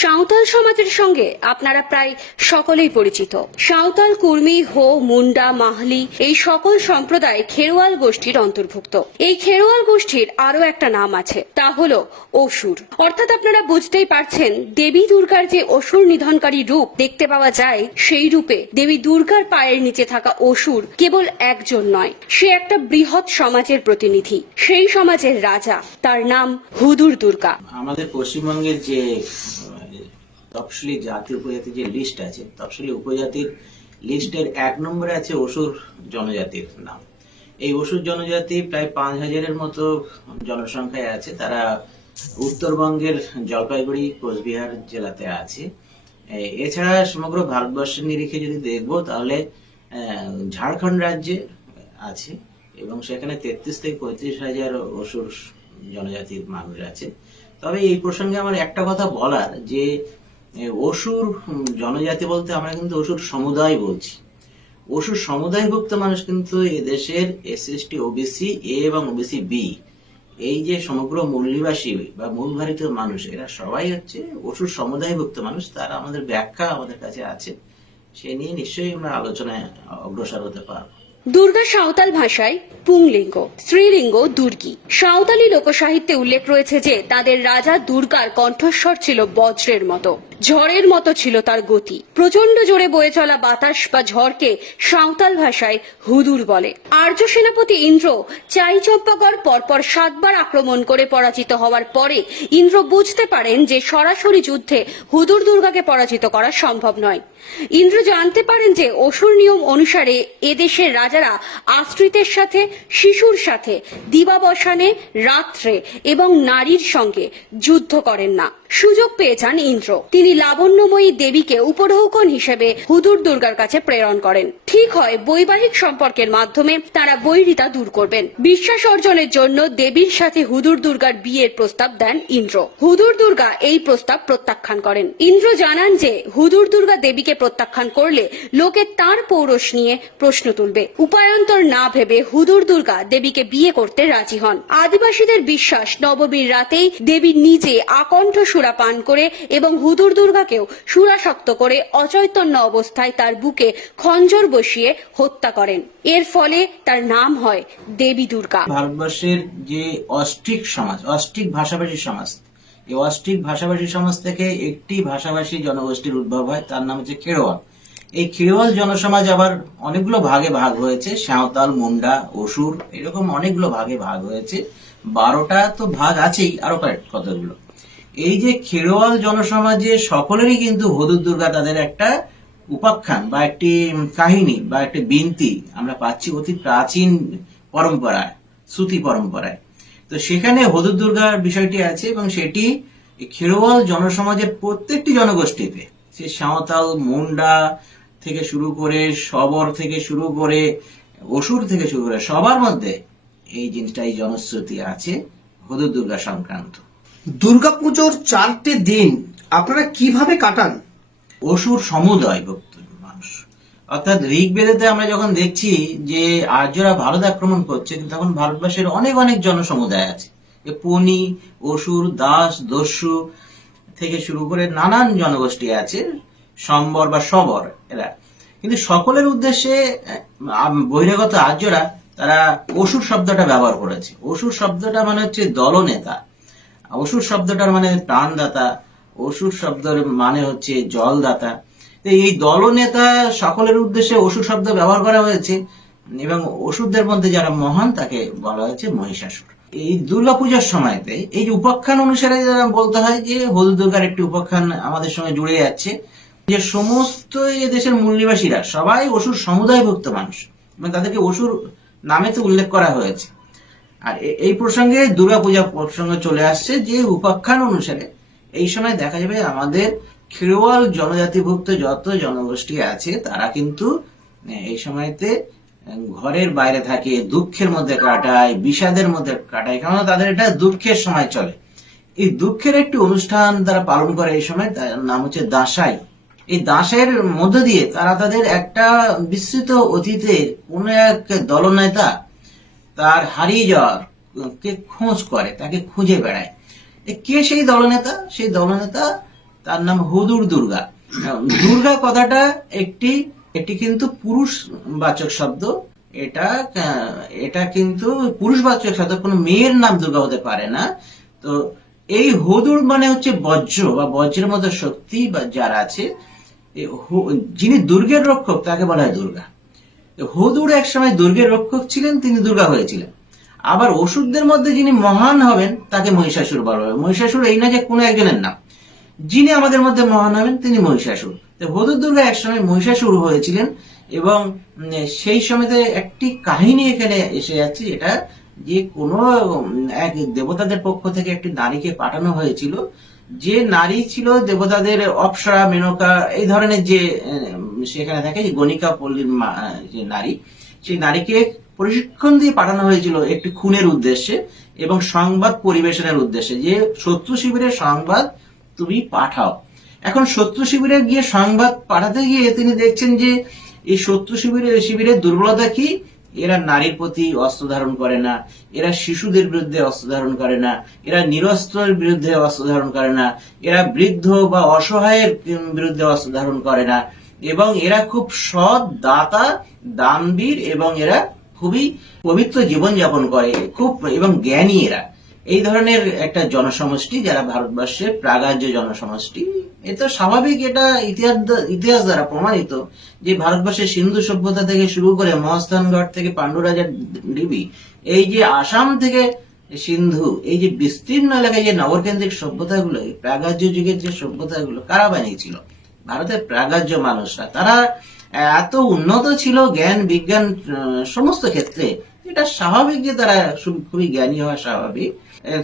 সাঁওতাল সমাজের সঙ্গে আপনারা প্রায় সকলেই পরিচিত। সাঁওতাল কুর্মি, হো, মুন্ডা, মাহলি এই সকল সম্প্রদায় খেরোয়াল গোষ্ঠীর অন্তর্ভুক্ত। এই খেরোয়াল গোষ্ঠীর আরও একটা নাম আছে, তা হলো অসুর। অর্থাৎ আপনারা বুঝতেই পারছেন, দেবী দুর্গার যে অসুর নিধনকারী রূপ দেখতে পাওয়া যায়, সেই রূপে দেবী দুর্গার পায়ের নিচে থাকা অসুর কেবল একজন নয়, সে একটা বৃহৎ সমাজের প্রতিনিধি। সেই সমাজের রাজা, তার নাম হুদুর দুর্গা। আমাদের পশ্চিমবঙ্গের যে তফসিলি জাতি উপজাতি যে লিস্ট আছে, তফসিলি উপজাতির লিস্টের এক নম্বরে আছে অসুর জনজাতির নাম। এই অসুর জনজাতি প্রায় পাঁচ হাজারের মতো জনসংখ্যায় আছে। তারা উত্তরবঙ্গের জলপাইগুড়ি, কোচবিহার জেলাতে আছে। এছাড়া সমগ্র ভারতবর্ষের নিরিখে যদি দেখব, তাহলে ঝাড়খণ্ড রাজ্যে আছে এবং সেখানে তেত্রিশ থেকে পঁয়ত্রিশ হাজার অসুর জনজাতির মানুষ আছে। তবে এই প্রসঙ্গে আমার একটা কথা বলার যে অসুর জনজাতি বলতে আমরা কিন্তু অসুর সমুদায় বলছি। অসুর সমুদায়ভুক্ত মানুষ কিন্তু এদেশের S S T OBC A এবং ওবিসি বি এই যে সমগ্র মূল্যবাসী বা মূল ভারতীয় মানুষ, এরা সবাই হচ্ছে অসুর সমুদায়ভুক্ত মানুষ, তারা আমাদের ব্যাখ্যা আমাদের কাছে আছে, সে নিয়ে নিশ্চয়ই আমরা আলোচনায় অগ্রসর হতে পারব। দুর্গা সাঁওতাল ভাষায় পুংলিঙ্গ, স্ত্রীলিঙ্গ, দুর্গী। সাঁওতালি লোকসাহিত্যে উল্লেখ রয়েছে যে, তাদের রাজা দুর্গার কণ্ঠস্বর ছিল বজ্রের মতো। ঝড়ের মতো ছিল তার গতি। প্রচণ্ড জোরে বয়ে চলা বাতাস বা ঝড়কে সাঁওতাল ভাষায় হুদুর বলে। আর্য সেনাপতি ইন্দ্র চাই চম্পাকর পরপর সাতবার আক্রমণ করে পরাজিত হওয়ার পরে ইন্দ্র বুঝতে পারেন যে সরাসরি যুদ্ধে হুদুর দুর্গাকে পরাজিত করা সম্ভব নয়। ইন্দ্র জানতে পারেন যে অসুর নিয়ম অনুসারে এদেশের রাজারা আশ্রিতের সাথে, শিশুর সাথে, দিবাবসানে, রাত্রে এবং নারীর সঙ্গে যুদ্ধ করেন না। সুযোগ পেয়ে যান ইন্দ্র। তিনি লাবণ্যময়ী দেবীকে উপঢৌকন হিসেবে হুদুর দুর্গার কাছে প্রেরণ করেন। ঠিক হয় বৈবাহিক সম্পর্কের মাধ্যমে তারা বৈরিতা দূর করবেন। বিশ্বাস অর্জনের জন্য দেবীর সাথে হুদুর দুর্গার বিয়ের প্রস্তাব দেন ইন্দ্র। হুদুর দুর্গা এই প্রস্তাব প্রত্যাখ্যান করেন। ইন্দ্র জানান যে হুদুর দুর্গা দেবীকে প্রত্যাখ্যান করলে লোকে তার পৌরষ নিয়ে প্রশ্ন তুলবে। উপায়ন্তর না ভেবে হুদুর দুর্গা দেবীকে বিয়ে করতে রাজি হন। আদিবাসীদের বিশ্বাস নবমীর রাতেই দেবী নিজে আকণ্ঠ সুরা পান করে এবং হুদুর দুর্গাকেও সুরাসক্ত করে অচৈতন্য অবস্থায় তার বুকে খঞ্জর বসিয়ে হত্যা করেন। এর ফলে তার নাম হয় দেবী দুর্গা। ভারতবর্ষের যে অস্ট্রিক সমাজ অস্ট্রিক ভাষাভাষী সমাজ, এই অস্ট্রিক ভাষাভাষী সমাজ থেকে একটি ভাষাভাষী জনগোষ্ঠীর উদ্ভব হয়, তার নাম হচ্ছে খেরোয়াল এই খেরোয়াল জনসমাজ আবার অনেকগুলো ভাগে ভাগ হয়েছে, সাঁওতাল, মুন্ডা, অসুর, এরকম অনেকগুলো ভাগে ভাগ হয়েছে। বারোটা তো ভাগ আছেই, আরও কয়েক কতগুলো। এই যে খেরোয়াল জনসমাজে সকলেরই কিন্তু হদুর দুর্গা তাদের একটা উপাখ্যান বা একটি কাহিনী বা একটি বিনতি আমরা পাচ্ছি অতি প্রাচীন পরম্পরায় শ্রুতি পরম্পরায়। তো সেখানে হদুর দুর্গার বিষয়টি আছে এবং সেটি খেরোয়াল জনসমাজের প্রত্যেকটি জনগোষ্ঠীতে, সে সাঁওতাল, মুন্ডা থেকে শুরু করে সবর থেকে শুরু করে অসুর থেকে শুরু করে সবার মধ্যে এই জিনিসটা, এই জনশ্রুতি আছে হদুর দুর্গা সংক্রান্ত। দুর্গাপুজোর চারটে দিন আপনারা কীভাবে কাটান? অসুর সমুদয় ভক্ত মানুষ। অর্থাৎ ঋগ্বেদেতে আমরা যখন দেখছি যে আর্যরা ভারত আক্রমণ করছে কিন্তু তখন ভারতবর্ষের অনেক অনেক জনসমুদায় আছে। পনি অসুর, দাস, দস্যু থেকে শুরু করে নানান জনগোষ্ঠী আছে, সম্বর বা সবর এরা। কিন্তু সকলের উদ্দেশ্যে বহিরাগত আর্যরা তারা অসুর শব্দটা ব্যবহার করেছে। অসুর শব্দটা মানে হচ্ছে দলনেতা। অসুর শব্দটার মানে প্রাণদাতা অসুর শব্দের মানে হচ্ছে জলদাতা। তো এই দলনেতা সকলের উদ্দেশ্যে অসুর শব্দ ব্যবহার করা হয়েছে এবং অসুরদের মধ্যে যারা মহান তাকে বলা হয়েছে মহিষাসুর। এই দুর্গাপূজার সময়তে এই উপাখ্যান অনুসারে যারা বলতে হয় যে হলুদ দুর্গার একটি উপাখ্যান আমাদের সঙ্গে জুড়ে যাচ্ছে যে সমস্ত দেশের মূল নিবাসীরা সবাই অসুর সমুদায়ভুক্ত মানুষ। এবং তাদেরকে অসুর নামে তো উল্লেখ করা হয়েছে। আর এই প্রসঙ্গে দুর্গাপূজা প্রসঙ্গে চলে আসছে যে উপাখ্যান অনুসারে। এই সময় দেখা যাবে আমাদের খেরোয়াল জনজাতিভুক্ত যত জনগোষ্ঠী আছে, তারা কিন্তু এই সময়তে ঘরের বাইরে থাকে, দুঃখের মধ্যে কাটায়, বিষাদের মধ্যে কাটায় কারণ তাদের এটা দুঃখের সময় চলে। এই দুঃখের একটি অনুষ্ঠান তারা পালন করে এই সময়, তার নাম হচ্ছে দাসাই। এই দাসের মধ্য দিয়ে তারা তাদের একটা বিস্তৃত অতীতের কোন এক দলনেতা তার হারিয়ে যাওয়ার কে খোঁজ করে, তাকে খুঁজে বেড়ায়। কে সেই দলনেতা? সেই দলনেতা তার নাম হুদুর দুর্গা। দুর্গা কথাটা একটি, এটি কিন্তু পুরুষ বাচক শব্দ। এটা এটা কিন্তু পুরুষবাচক শব্দ, কোনো মেয়ের নাম দুর্গা হতে পারে না। তো এই হুদুর মানে হচ্ছে বজ্র, বা বজ্রের মতো শক্তি বা যার আছে। যিনি দুর্গের রক্ষক, তাকে বলা হয় দুর্গা। হুদুর এক সময় দুর্গের রক্ষক ছিলেন, তিনি দুর্গা হয়েছিলেন। আবার ওষুধদের মধ্যে যিনি মহান হবেন, তাকে মহিষাসুর বলা হবে মহিষাসুর এই না যে কোনো একজনের নাম। যিনি আমাদের মধ্যে মহান হবেন, তিনি মহিষাসুর। তো হুদুর দুর্গা একসময় মহিষাসুর হয়েছিলেন এবং সেই সময়তে একটি কাহিনী এখানে এসে যাচ্ছে, যেটা যে কোনো এক দেবতাদের পক্ষ থেকে একটি নারীকে পাঠানো হয়েছিল। যে নারী ছিল, দেবতাদের অপ্সরা, মেনকা, এই ধরনের যে সেখানে থাকে, যে গণিকা পল্লীর যে নারী, সেই নারীকে প্রশিক্ষণ দিয়ে পাঠানো হয়েছিল একটি খুনের উদ্দেশ্যে এবং সংবাদ পরিবেশনের উদ্দেশ্যে যে, শত্রু শিবিরের সংবাদ তুমি পাঠাও। এখন শত্রু শিবিরে গিয়ে সংবাদ পাঠাতে গিয়ে তিনি দেখছেন যে, এই শত্রু শিবিরের শিবিরের দুর্বলতা কি? এরা নারীর প্রতি অস্ত্র ধারণ করে না, এরা শিশুদের বিরুদ্ধে অস্ত্র ধারণ করে না, এরা নিরস্ত্রের বিরুদ্ধে অস্ত্র ধারণ করে না, এরা বৃদ্ধ বা অসহায়ের বিরুদ্ধে অস্ত্র ধারণ করে না। এবং এরা খুব সৎ দাতা, দানবীর এবং এরা খুবই পবিত্র জীবনযাপন করে, খুব এবং জ্ঞানী এরা। এই ধরনের একটা জনসমষ্টি যারা ভারতবর্ষের প্রাগাজ্য জনসমষ্টি, এ তো স্বাভাবিক, এটা ইতিহাস ইতিহাস দ্বারা প্রমাণিত যে ভারতবর্ষের সিন্ধু সভ্যতা থেকে শুরু করে মহাস্থানগড় থেকে পাণ্ডু রাজার ডিবি, এই যে আসাম থেকে সিন্ধু, এই যে বিস্তীর্ণ এলাকায় যে নগরকেন্দ্রিক সভ্যতাগুলো, এই প্রাগাজ্য যুগের যে সভ্যতাগুলো, কারা বানিয়েছিল? ভারতের প্রাগাজ্য মানুষরা, তারা এত উন্নত ছিল জ্ঞান, বিজ্ঞান সমস্ত ক্ষেত্রে, এটা স্বাভাবিক যে তারা খুবই জ্ঞানী হওয়া স্বাভাবিক।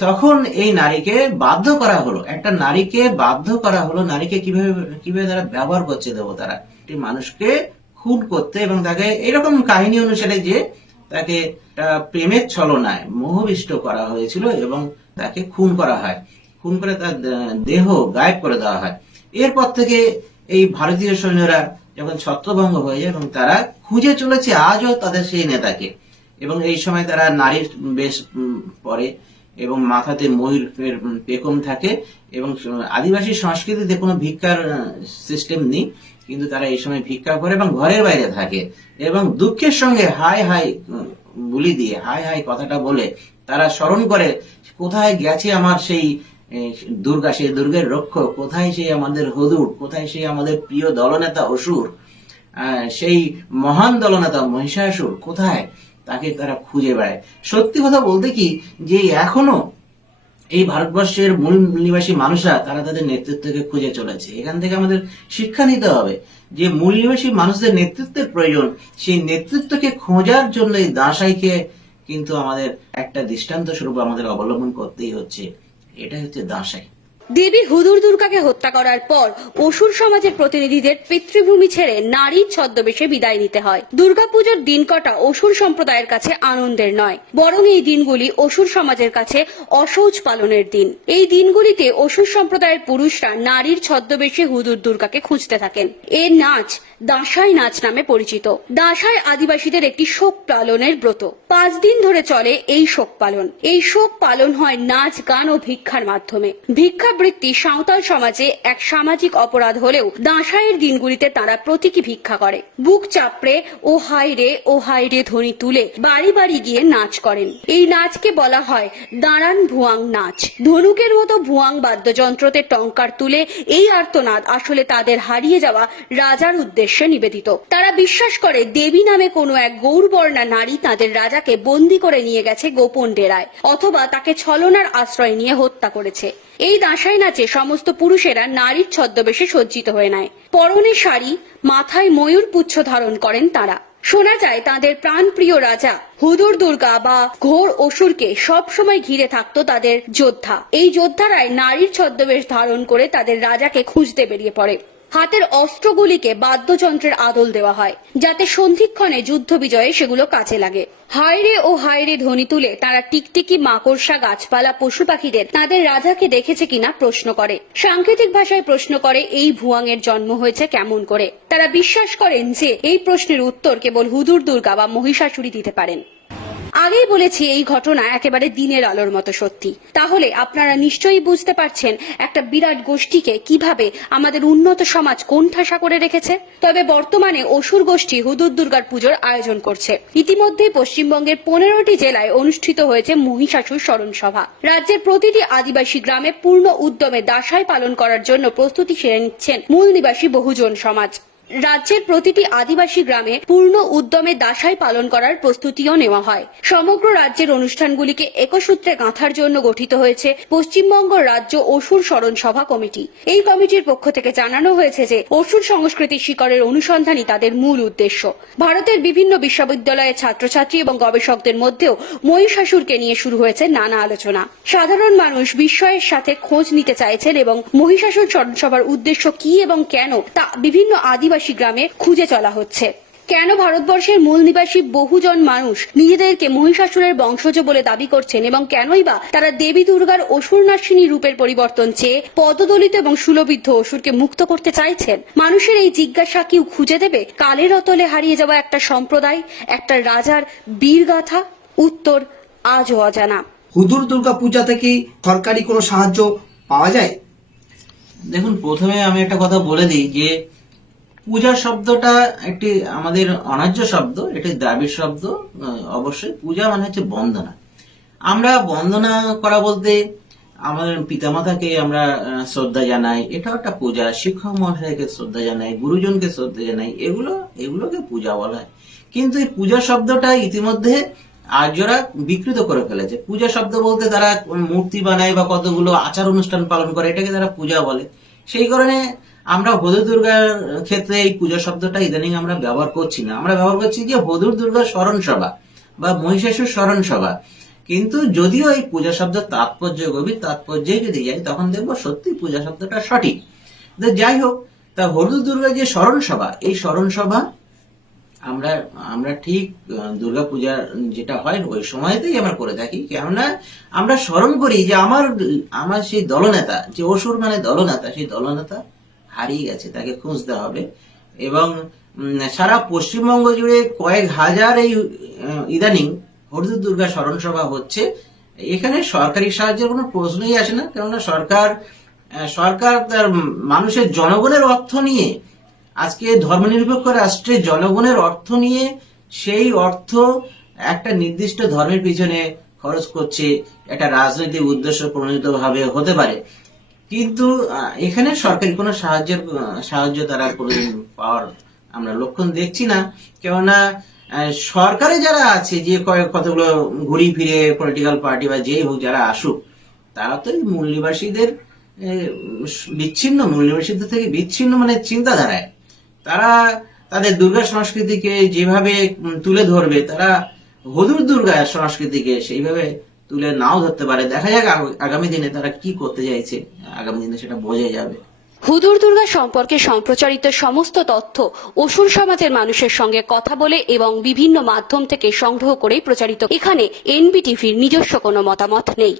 তখন এই নারীকে বাধ্য করা হলো। একটা নারীকে বাধ্য করা হলো। নারীকে কীভাবে কীভাবে তারা ব্যবহার করছে দেবতারা? একটি মানুষকে খুন করতে এবং তাকে এরকম কাহিনী অনুসারে যে তাকে প্রেমের ছলনায় মোহবিষ্ট করা হয়েছিল এবং তাকে খুন করা হয়। খুন করে তার দেহ গায়েব করে দেওয়া হয়। এরপর থেকে এই ভারতীয় সৈন্যরা যখন ছত্রভঙ্গ হয়ে যায় এবং তারা খুঁজে চলেছে আজও তাদের সেই নেতাকে। এবং এই সময় তারা নারীর বেশ পরে এবং মাথাতে ময়ূরের পেখম থাকে এবং আদিবাসী সংস্কৃতিতে কোনো ভিক্ষার সিস্টেম নেই। কিন্তু তারা এই সময় ভিক্ষা করে এবং ঘরের বাইরে থাকে এবং দুঃখের সঙ্গে হাই হাই বুলি দিয়ে হাই হাই কথাটা বলে তারা স্মরণ করে, কোথায় গেছে আমার সেই দুর্গা সেই দুর্গের রক্ষক? কোথায় সেই আমাদের হদুর? কোথায় সেই আমাদের প্রিয় দলনেতা অসুর? সেই মহান দলনেতা মহিষাসুর কোথায়? তাকে তারা খুঁজে বেড়ায়। সত্যি কথা বলতে কি, যে এখনও এই ভারতবর্ষের মূল নিবাসী মানুষরা, তারা তাদের নেতৃত্বকে খুঁজে চলেছে। এখান থেকে আমাদের শিক্ষা নিতে হবে যে মূল নিবাসী মানুষদের নেতৃত্বের প্রয়োজন। সেই নেতৃত্বকে খোঁজার জন্য এই দাসাইকে কিন্তু আমাদের একটা দৃষ্টান্ত স্বরূপ আমাদের অবলম্বন করতেই হচ্ছে। এটাই হচ্ছে দাসাই। দেবী হুদুর দুর্গাকে হত্যা করার পর অসুর সমাজের প্রতিনিধিদের পিতৃভূমি ছেড়ে নারীর ছদ্মবেশে বিদায় নিতে হয়। দুর্গাপুজোর দিন কটা অসুর সম্প্রদায়ের কাছে আনন্দের নয়, বরং এই দিনগুলি অসুর সমাজের কাছে অসৌচ পালনের দিন। এই দিনগুলিতে অসুর সম্প্রদায়ের পুরুষরা নারীর ছদ্মবেশে হুদুর দুর্গাকে খুঁজতে থাকেন। এর নাচ দাসাই নাচ নামে পরিচিত। দাসাই আদিবাসীদের একটি শোক পালনের ব্রত। পাঁচ দিন ধরে চলে এই শোক পালন। এই শোক পালন হয় নাচ, গান ও ভিক্ষার মাধ্যমে। ভিক্ষাবৃত্তি সাঁওতাল সমাজে এক সামাজিক অপরাধ হলেও দাসাইয়ের দিনগুলিতে তারা প্রতীকী ভিক্ষা করে। বুক চাপড়ে ও হাইরে ও হাইরে ধ্বনি তুলে বাড়ি বাড়ি গিয়ে নাচ করেন। এই নাচকে বলা হয় দাঁড়ান ভুয়াং নাচ। ধনুকের মতো ভুয়াং বাদ্যযন্ত্রতে টঙ্কার তুলে এই আর্তনাদ আসলে তাদের হারিয়ে যাওয়া রাজার উদ্দেশ্যে নিবেদিত। তারা বিশ্বাস করে দেবী নামে কোনো এক গৌরবর্ণা নারী তাদের রাজাকে বন্দি করে নিয়ে গেছে গোপন ডেরায়, অথবা তাকে ছলনার আশ্রয় নিয়ে হত্যা করেছে। এই দাসাই নাচে সমস্ত পুরুষেরা নারীর ছদ্মবেশে সজ্জিত হয়ে নেয়। পরনে শাড়ি, মাথায় ময়ূর পুচ্ছ ধারণ করেন তারা। শোনা যায় তাদের প্রাণপ্রিয় রাজা হুদুর দুর্গা বা ঘোর অসুরকে সব সময় ঘিরে থাকতো তাদের যোদ্ধা। এই যোদ্ধারাই নারীর ছদ্মবেশ ধারণ করে তাদের রাজাকে খুঁজতে বেরিয়ে পড়ে। হাতের অস্ত্রগুলিকে বাদ্যযন্ত্রের আদল দেওয়া হয়, যাতে সন্ধিক্ষণে যুদ্ধ বিজয়ে সেগুলো কাজে লাগে। হায়রে ও হায়রে ধ্বনি তুলে তারা টিকটিকি মাকড়সা গাছপালা, পশু পাখিদের, তাদের রাজাকে দেখেছে কিনা প্রশ্ন করে। সাংকেতিক ভাষায় প্রশ্ন করে, এই ভুয়াংয়ের জন্ম হয়েছে কেমন করে? তারা বিশ্বাস করেন যে, এই প্রশ্নের উত্তর কেবল হুদুর দুর্গা বা মহিষাসুরী দিতে পারেন। আগেই বলেছি এই ঘটনা একেবারে দিনের আলোর মতো সত্যি। তাহলে আপনারা নিশ্চয়ই বুঝতে পারছেন একটা বিরাট গোষ্ঠীকে কীভাবে আমাদের উন্নত সমাজ কোণঠাসা করে রেখেছে। তবে বর্তমানে অসুর গোষ্ঠী হুদুর দুর্গার পুজোর আয়োজন করছে। ইতিমধ্যে পশ্চিমবঙ্গের পনেরোটি জেলায় অনুষ্ঠিত হয়েছে মহিষাসুর স্মরণ সভা। রাজ্যের প্রতিটি আদিবাসী গ্রামে পূর্ণ উদ্যমে দাসাই পালন করার জন্য প্রস্তুতি সেরে নিচ্ছেন মূল নিবাসী বহুজন সমাজ। রাজ্যের প্রতিটি আদিবাসী গ্রামে পূর্ণ উদ্যমে দাসাই পালন করার প্রস্তুতিও নেওয়া হয়। সমগ্র রাজ্যের অনুষ্ঠানগুলিকে একসূত্রে গাঁথার জন্য গঠিত হয়েছে পশ্চিমবঙ্গ রাজ্য অসুর স্মরণ সভা কমিটি। এই কমিটির পক্ষ থেকে জানানো হয়েছে যে, অসুর সংস্কৃতির শিকড়ের অনুসন্ধানই তাদের মূল উদ্দেশ্য। ভারতের বিভিন্ন বিশ্ববিদ্যালয়ের ছাত্রছাত্রী এবং গবেষকদের মধ্যেও মহিষাসুরকে নিয়ে শুরু হয়েছে নানা আলোচনা। সাধারণ মানুষ বিস্ময়ের সাথে খোঁজ নিতে চাইছেন এবং মহিষাসুর স্মরণ সভার উদ্দেশ্য কি এবং কেন তা বিভিন্ন আদিবাসী গ্রামে খুঁজে চলা হচ্ছে। কেন ভারতবর্ষের মূল নিবাসী বহুজন মানুষ নিজেদেরকে মহিষাসুরের বংশজ বলে দাবি করছেন এবং কেনই বা তারা দেবী দুর্গার অসুরনাশিনী রূপের পরিবর্তন চেয়ে পদদলিত এবং সুলভিদ্ধ অসুরকে মুক্ত করতে চাইছেন? মানুষের এই জিজ্ঞাসা কেউ খুঁজে দেবে? কালের অতলে হারিয়ে যাওয়া একটা সম্প্রদায় একটা রাজার বীরগাথা? উত্তর আজও অজানা। হুদুর দুর্গা পূজা থেকে সরকারি কোনো সাহায্য পাওয়া যায়? দেখুন প্রথমে আমি একটা কথা বলে দিই যে পূজা শব্দটা একটি আমাদের অনার্য শব্দ, এটি দ্রাবিড় শব্দ অবশ্যই। পূজা মানে হচ্ছে বন্দনা। আমরা বন্দনা করা বলতে আমাদের পিতামাতাকে আমরা শ্রদ্ধা জানাই। এটাও একটা পূজা। শিক্ষক মহাশয়কে শ্রদ্ধা জানাই, গুরুজনকে শ্রদ্ধা জানাই। এগুলো, এগুলোকে পূজা বলা হয়। কিন্তু এই পূজা শব্দটা ইতিমধ্যে আর্যরা বিকৃত করে ফেলেছে। পূজা শব্দ বলতে তারা মূর্তি বানায় বা কতগুলো আচার অনুষ্ঠান পালন করে, এটাকে তারা পূজা বলে। সেই কারণে আমরা হদু দুর্গার ক্ষেত্রে এই পূজা শব্দটা ইদানিং আমরা ব্যবহার করছি না। আমরা ব্যবহার করছি যে হদুর দুর্গার স্মরণ সভা বা মহিষাসুর স্মরণ সভা। কিন্তু যদিও এই পূজা শব্দ তাৎপর্য গভীর তাৎপর্যে যদি যাই তখন দেখব সত্যি পূজা শব্দটা সঠিক। যাই হোক তা হরদু দুর্গা যে স্মরণ সভা এই স্মরণ সভা আমরা আমরা ঠিক আহ, দুর্গাপূজার যেটা হয় ওই সময়তেই আমরা করে থাকি। কেননা আমরা স্মরণ করি যে আমার আমার সেই দলনেতা যে অসুর মানে দলনেতা সেই দলনেতা হারিয়ে গেছে, তাকে খুঁজতে হবে। এবং সারা পশ্চিমবঙ্গ জুড়ে কয়েক হাজার এই ইদানিং হরদু দুর্গা স্মরণ সভা হচ্ছে। এখানে সরকারি সাহায্যের কোনো প্রশ্নই আসে না, কেননা সরকার সরকার তার মানুষের জনগণের অর্থ নিয়ে, আজকে ধর্মনিরপেক্ষ রাষ্ট্রে জনগণের অর্থ নিয়ে সেই অর্থ একটা নির্দিষ্ট ধর্মের পিছনে খরচ করছে। একটা রাজনৈতিক উদ্দেশ্য প্রণীত ভাবে হতে পারে। কিন্তু এখানে সরকারি কোনো সাহায্যের সাহায্য তারা পাওয়ার আমরা লক্ষণ দেখছি না। কেননা সরকারে যারা আছে, যে কয়েক কতগুলো ঘুরি ফিরে পলিটিক্যাল পার্টি বা যেই হোক যারা আসুক, তারা তো মূল নিবাসীদের বিচ্ছিন্ন মূল নিবাসীদের থেকে বিচ্ছিন্ন মানে চিন্তাধারায়। তারা তাদের দুর্গা সংস্কৃতিকে যেভাবে তুলে ধরবে, তারা হদুর দুর্গা সংস্কৃতিকে সেইভাবে তুলে নাও ধরতে পারে। দেখা যাক আগামী দিনে তারা কি করতে চাইছে। আগামী দিনে সেটা বোঝা যাবে। হুদুর দুর্গা সম্পর্কে সম্প্রচারিত সমস্ত তথ্য অসুর সমাজের মানুষের সঙ্গে কথা বলে এবং বিভিন্ন মাধ্যম থেকে সংগ্রহ করেই প্রচারিত। এখানে এনবিটিভির নিজস্ব কোনো মতামত নেই।